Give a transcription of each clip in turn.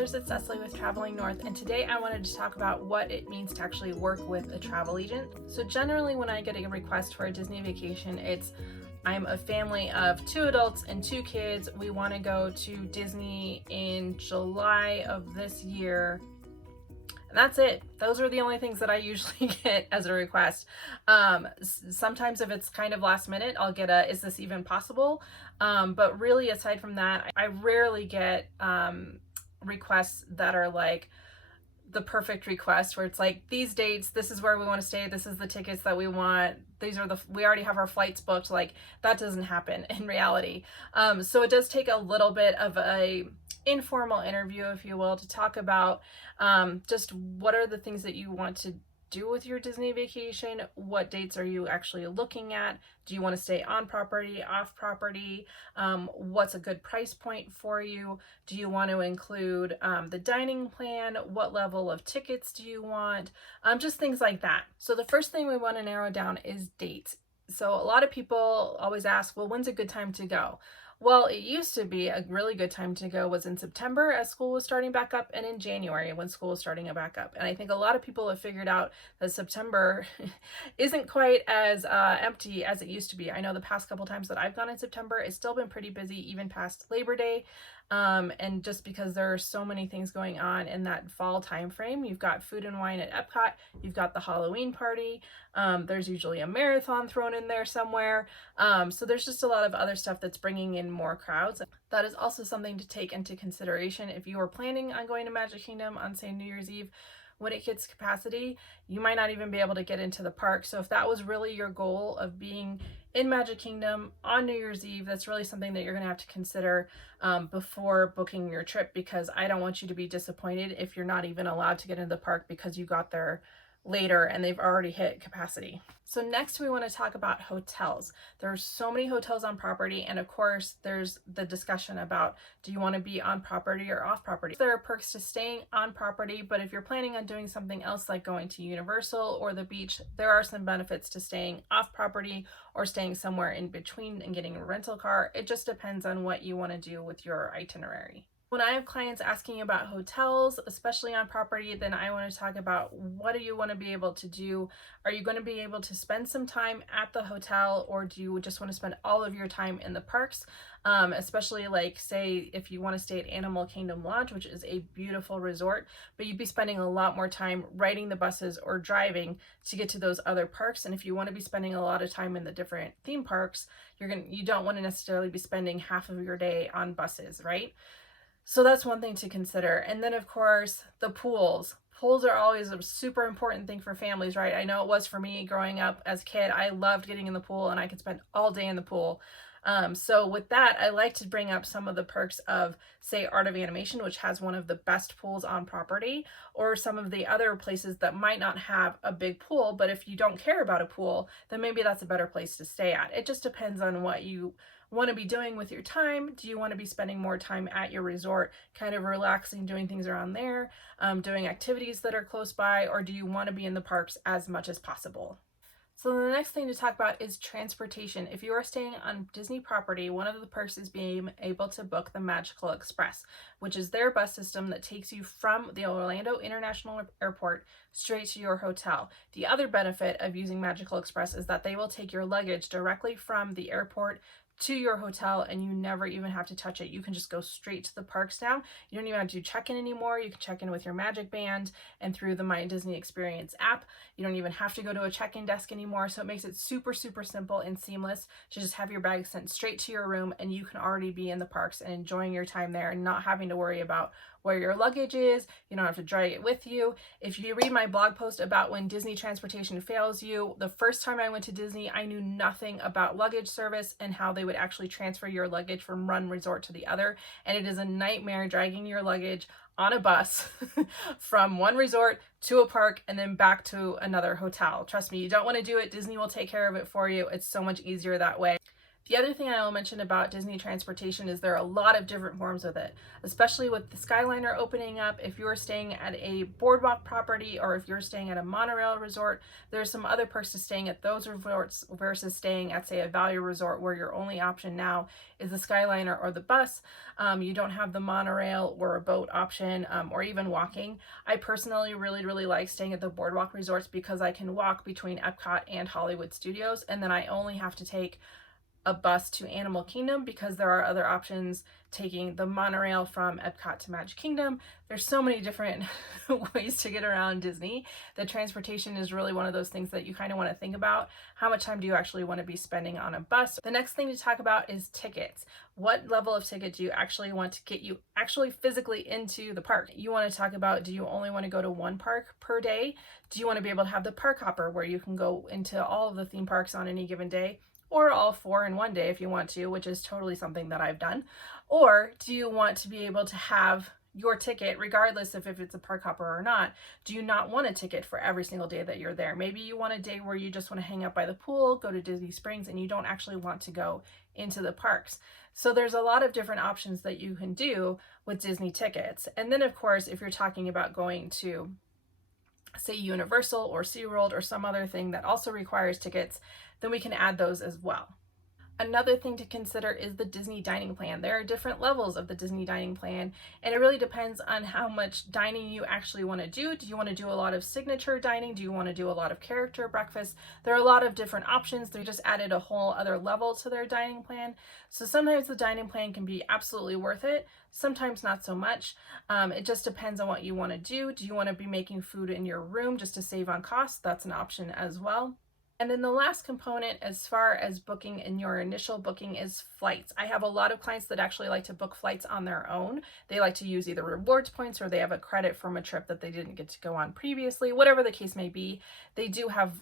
travelers, it's Cecily with Traveling North, and today I wanted to talk about what it means to actually work with a travel agent. So generally when I get a request for a Disney vacation, I'm a family of 2 adults and 2 kids. We want to go to Disney in July of this year. And that's it. Those are the only things that I usually get as a request. Sometimes if it's kind of last minute, I'll get a, is this even possible? But really aside from that, I rarely get requests that are like the perfect request where it's like, these dates, this is where we want to stay, this is the tickets that we want, we already have our flights booked. Like, that doesn't happen in reality. So it does take a little bit of a informal interview, if you will, to talk about just what are the things that you want to do with your Disney vacation, what dates are you actually looking at, do you want to stay on property, off property, what's a good price point for you, do you want to include the dining plan, what level of tickets do you want, just things like that. So the first thing we want to narrow down is dates. So a lot of people always ask, well, when's a good time to go? Well, it used to be a really good time to go was in September as school was starting back up, and in January when school was starting back up. And I think a lot of people have figured out that September isn't quite as empty as it used to be. I know the past couple times that I've gone in September, it's still been pretty busy even past Labor Day. And just because there are so many things going on in that fall time frame, you've got food and wine at Epcot, you've got the Halloween party, there's usually a marathon thrown in there somewhere, so there's just a lot of other stuff that's bringing in more crowds. That is also something to take into consideration if you are planning on going to Magic Kingdom on, say, New Year's Eve. When it hits capacity, you might not even be able to get into the park. So if that was really your goal of being in Magic Kingdom on New Year's Eve, that's really something that you're going to have to consider before booking your trip, because I don't want you to be disappointed if you're not even allowed to get into the park because you got there later and they've already hit capacity. So next we want to talk about hotels. There's so many hotels on property, and of course there's the discussion about, do you want to be on property or off property? There are perks to staying on property, but if you're planning on doing something else like going to Universal or the beach, there are some benefits to staying off property or staying somewhere in between and getting a rental car. It just depends on what you want to do with your itinerary. When I have clients asking about hotels, especially on property, then I want to talk about, what do you want to be able to do? Are you going to be able to spend some time at the hotel, or do you just want to spend all of your time in the parks? Especially like, say, if you want to stay at Animal Kingdom Lodge, which is a beautiful resort, but you'd be spending a lot more time riding the buses or driving to get to those other parks. And if you want to be spending a lot of time in the different theme parks, you don't want to necessarily be spending half of your day on buses, right? So that's one thing to consider. And then of course, the pools. Pools are always a super important thing for families, right? I know it was for me growing up as a kid. I loved getting in the pool and I could spend all day in the pool. So with that, I like to bring up some of the perks of, say, Art of Animation, which has one of the best pools on property, or some of the other places that might not have a big pool, but if you don't care about a pool, then maybe that's a better place to stay at. It just depends on what you want to be doing with your time. Do you want to be spending more time at your resort, kind of relaxing, doing things around there, doing activities that are close by, or do you want to be in the parks as much as possible? So the next thing to talk about is transportation. If you are staying on Disney property, one of the perks is being able to book the Magical Express, which is their bus system that takes you from the Orlando International Airport straight to your hotel. The other benefit of using Magical Express is that they will take your luggage directly from the airport to your hotel, and you never even have to touch it. You can just go straight to the parks now. You don't even have to do check-in anymore. You can check in with your Magic Band and through the My Disney Experience app. You don't even have to go to a check-in desk anymore. So it makes it super, super simple and seamless to just have your bag sent straight to your room, and you can already be in the parks and enjoying your time there and not having to worry about where your luggage is. You don't have to drag it with you. If you read my blog post about when Disney transportation fails you, the first time I went to Disney, I knew nothing about luggage service and how they would actually transfer your luggage from one resort to the other. And it is a nightmare dragging your luggage on a bus from one resort to a park and then back to another hotel. Trust me, you don't want to do it. Disney will take care of it for you. It's so much easier that way. The other thing I will mention about Disney transportation is there are a lot of different forms with it, especially with the Skyliner opening up. If you're staying at a boardwalk property or if you're staying at a monorail resort, there's some other perks to staying at those resorts versus staying at, say, a value resort where your only option now is the Skyliner or the bus. You don't have the monorail or a boat option, or even walking. I personally really like staying at the boardwalk resorts because I can walk between Epcot and Hollywood Studios, and then I only have to take a bus to Animal Kingdom because there are other options taking the monorail from Epcot to Magic Kingdom. There's so many different ways to get around Disney. The transportation is really one of those things that you kind of want to think about. How much time do you actually want to be spending on a bus? The next thing to talk about is tickets. What level of ticket do you actually want to get you actually physically into the park? You want to talk about, do you only want to go to one park per day? Do you want to be able to have the park hopper where you can go into all of the theme parks on any given day? Or all 4 in one day if you want to, which is totally something that I've done. Or do you want to be able to have your ticket, regardless of if it's a park hopper or not? Do you not want a ticket for every single day that you're there? Maybe you want a day where you just want to hang out by the pool, go to Disney Springs, and you don't actually want to go into the parks. So there's a lot of different options that you can do with Disney tickets. And then, of course, if you're talking about going to, say, Universal or SeaWorld or some other thing that also requires tickets, then we can add those as well. Another thing to consider is the Disney dining plan. There are different levels of the Disney dining plan, and it really depends on how much dining you actually want to do. Do you want to do a lot of signature dining? Do you want to do a lot of character breakfast? There are a lot of different options. They just added a whole other level to their dining plan. So sometimes the dining plan can be absolutely worth it, sometimes not so much. It just depends on what you want to do. Do you want to be making food in your room just to save on cost? That's an option as well. And then the last component as far as booking in your initial booking is flights. I have a lot of clients that actually like to book flights on their own. They like to use either rewards points or they have a credit from a trip that they didn't get to go on previously, whatever the case may be. They do have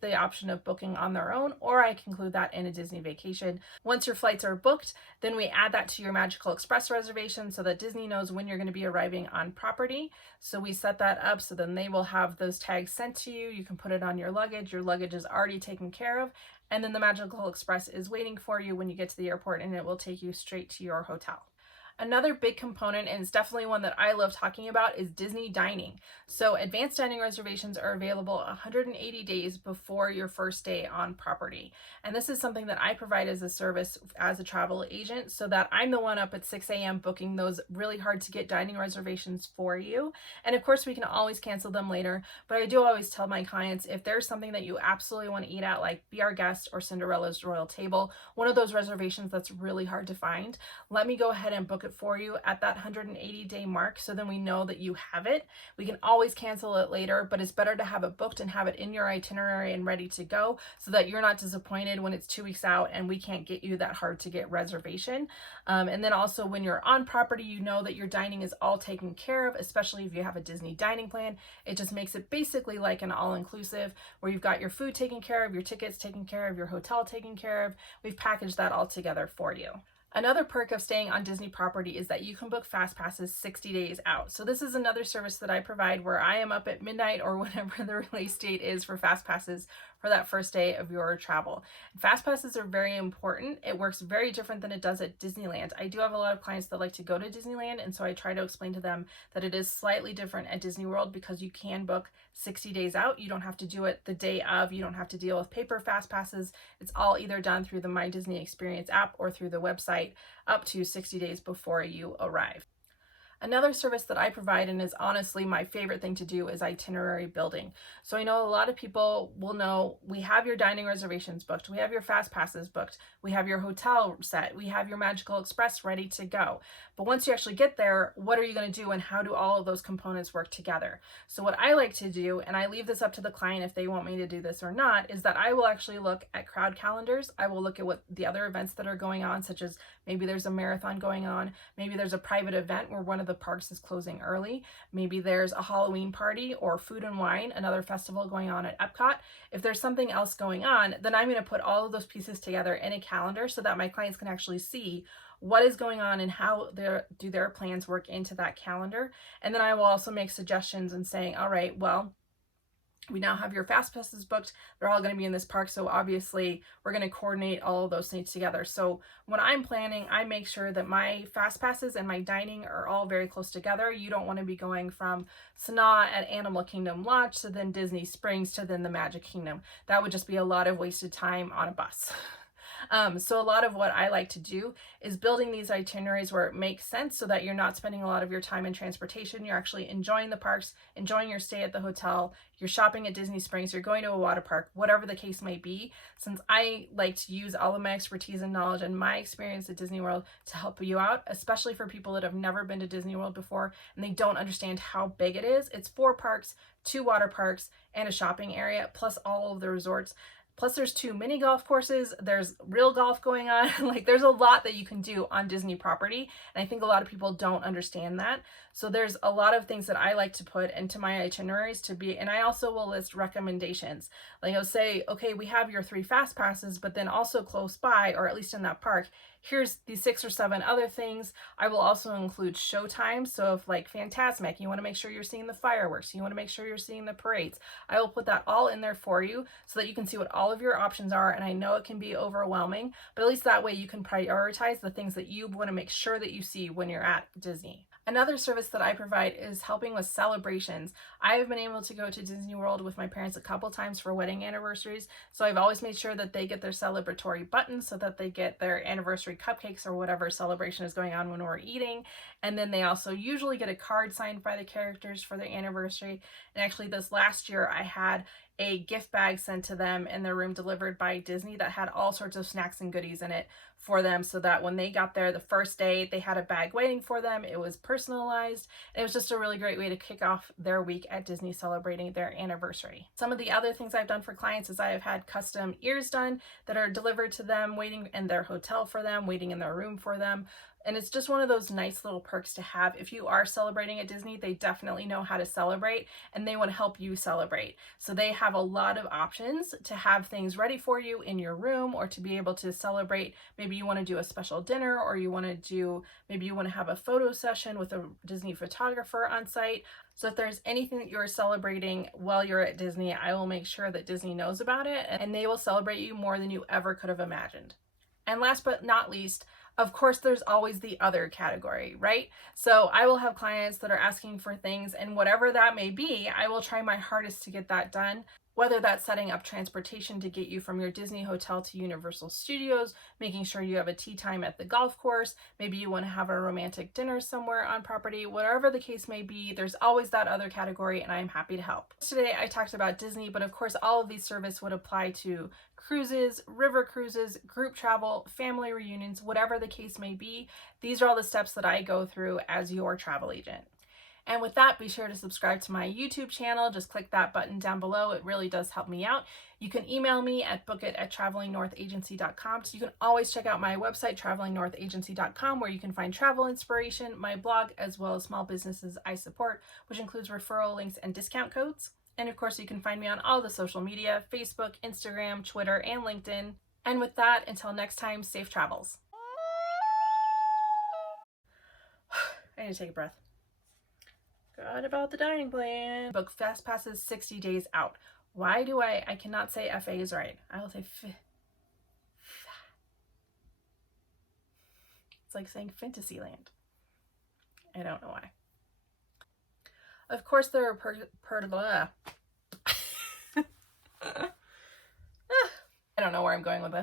the option of booking on their own, or I can include that in a Disney vacation. Once your flights are booked, then we add that to your Magical Express reservation so that Disney knows when you're going to be arriving on property. So we set that up so then they will have those tags sent to you. You can put it on your luggage. Your luggage is already taken care of, and then the Magical Express is waiting for you when you get to the airport, and it will take you straight to your hotel. Another big component, and it's definitely one that I love talking about, is Disney dining. So advanced dining reservations are available 180 days before your first day on property. And this is something that I provide as a service as a travel agent, so that I'm the one up at 6 a.m. booking those really hard to get dining reservations for you. And of course, we can always cancel them later, but I do always tell my clients, if there's something that you absolutely want to eat at, like Be Our Guest or Cinderella's Royal Table, one of those reservations that's really hard to find, let me go ahead and book it for you at that 180-day mark, so then we know that you have it. We can always cancel it later, but it's better to have it booked and have it in your itinerary and ready to go, so that you're not disappointed when it's 2 weeks out and we can't get you that hard to get reservation. And then also when you're on property, you know that your dining is all taken care of, especially if you have a Disney dining plan. It just makes it basically like an all-inclusive, where you've got your food taken care of, your tickets taken care of, your hotel taken care of. We've packaged that all together for you. Another perk of staying on Disney property is that you can book Fastpasses 60 days out. So this is another service that I provide where I am up at midnight or whenever the release date is for Fastpasses for that first day of your travel. Fastpasses are very important. It works very different than it does at Disneyland. I do have a lot of clients that like to go to Disneyland, and so I try to explain to them that it is slightly different at Disney World because you can book 60 days out. You don't have to do it the day of. You don't have to deal with paper Fastpasses. It's all either done through the My Disney Experience app or through the website up to 60 days before you arrive. Another service that I provide, and is honestly my favorite thing to do, is itinerary building. So I know a lot of people will know we have your dining reservations booked, we have your fast passes booked, we have your hotel set, we have your Magical Express ready to go. But once you actually get there, what are you going to do and how do all of those components work together? So what I like to do, and I leave this up to the client if they want me to do this or not, is that I will actually look at crowd calendars. I will look at what the other events that are going on, such as maybe there's a marathon going on, maybe there's a private event where one of the parks is closing early, maybe there's a Halloween party or Food and Wine, another festival going on at Epcot. If there's something else going on, then I'm going to put all of those pieces together in a calendar so that my clients can actually see what is going on and how their plans work into that calendar. And then I will also make suggestions and saying, all right, well, We now have your Fastpasses booked. They're all going to be in this park, so obviously we're going to coordinate all of those things together. So when I'm planning, I make sure that my Fastpasses and my dining are all very close together. You don't want to be going from Sanaa at Animal Kingdom Lodge to then Disney Springs to then the Magic Kingdom. That would just be a lot of wasted time on a bus. So a lot of what I like to do is building these itineraries where it makes sense so that you're not spending a lot of your time in transportation. You're actually enjoying the parks, enjoying your stay at the hotel, you're shopping at Disney Springs, you're going to a water park, whatever the case may be. Since I like to use all of my expertise and knowledge and my experience at Disney World to help you out, especially for people that have never been to Disney World before and they don't understand how big it is. It's 4 parks, 2 water parks, and a shopping area, plus all of the resorts. Plus there's 2 mini golf courses, there's real golf going on, like there's a lot that you can do on Disney property, and I think a lot of people don't understand that. So there's a lot of things that I like to put into my itineraries to be, and I also will list recommendations. Like I'll say, okay, we have your 3 fast passes, but then also close by, or at least in that park, here's these 6 or 7 other things. I will also include show times. So if like Fantasmic, you want to make sure you're seeing the fireworks, you want to make sure you're seeing the parades, I will put that all in there for you so that you can see what all of your options are. And I know it can be overwhelming, but at least that way you can prioritize the things that you want to make sure that you see when you're at Disney. Another service that I provide is helping with celebrations. I have been able to go to Disney World with my parents a couple times for wedding anniversaries, so I've always made sure that they get their celebratory buttons so that they get their anniversary cupcakes or whatever celebration is going on when we're eating. And then they also usually get a card signed by the characters for their anniversary. And actually this last year I had a gift bag sent to them in their room delivered by Disney that had all sorts of snacks and goodies in it for them, so that when they got there the first day, they had a bag waiting for them. It was personalized. It was just a really great way to kick off their week at Disney celebrating their anniversary. Some of the other things I've done for clients is I have had custom ears done that are delivered to them, waiting in their hotel for them, waiting in their room for them. And it's just one of those nice little perks to have. If you are celebrating at Disney, they definitely know how to celebrate and they want to help you celebrate. So they have a lot of options to have things ready for you in your room or to be able to celebrate. Maybe you want to do a special dinner, or you want to do, maybe you want to have a photo session with a Disney photographer on site. So if there's anything that you're celebrating while you're at Disney, I will make sure that Disney knows about it and they will celebrate you more than you ever could have imagined. And last but not least, of course, there's always the other category, right? So I will have clients that are asking for things, and whatever that may be, I will try my hardest to get that done. Whether that's setting up transportation to get you from your Disney hotel to Universal Studios, making sure you have a tea time at the golf course, maybe you want to have a romantic dinner somewhere on property, whatever the case may be, there's always that other category, and I'm happy to help. Today I talked about Disney, but of course all of these services would apply to cruises, river cruises, group travel, family reunions, whatever the case may be. These are all the steps that I go through as your travel agent. And with that, be sure to subscribe to my YouTube channel. Just click that button down below. It really does help me out. You can email me at bookit@travelingnorthagency.com. So you can always check out my website, travelingnorthagency.com, where you can find travel inspiration, my blog, as well as small businesses I support, which includes referral links and discount codes. And of course, you can find me on all the social media, Facebook, Instagram, Twitter, and LinkedIn. And with that, until next time, safe travels. I need to take a breath. Forgot about the dining plan. Book Fastpasses 60 days out. Why do I cannot say FAs right. I will say it's like saying Fantasyland. I don't know why. Of course there are I don't know where I'm going with this.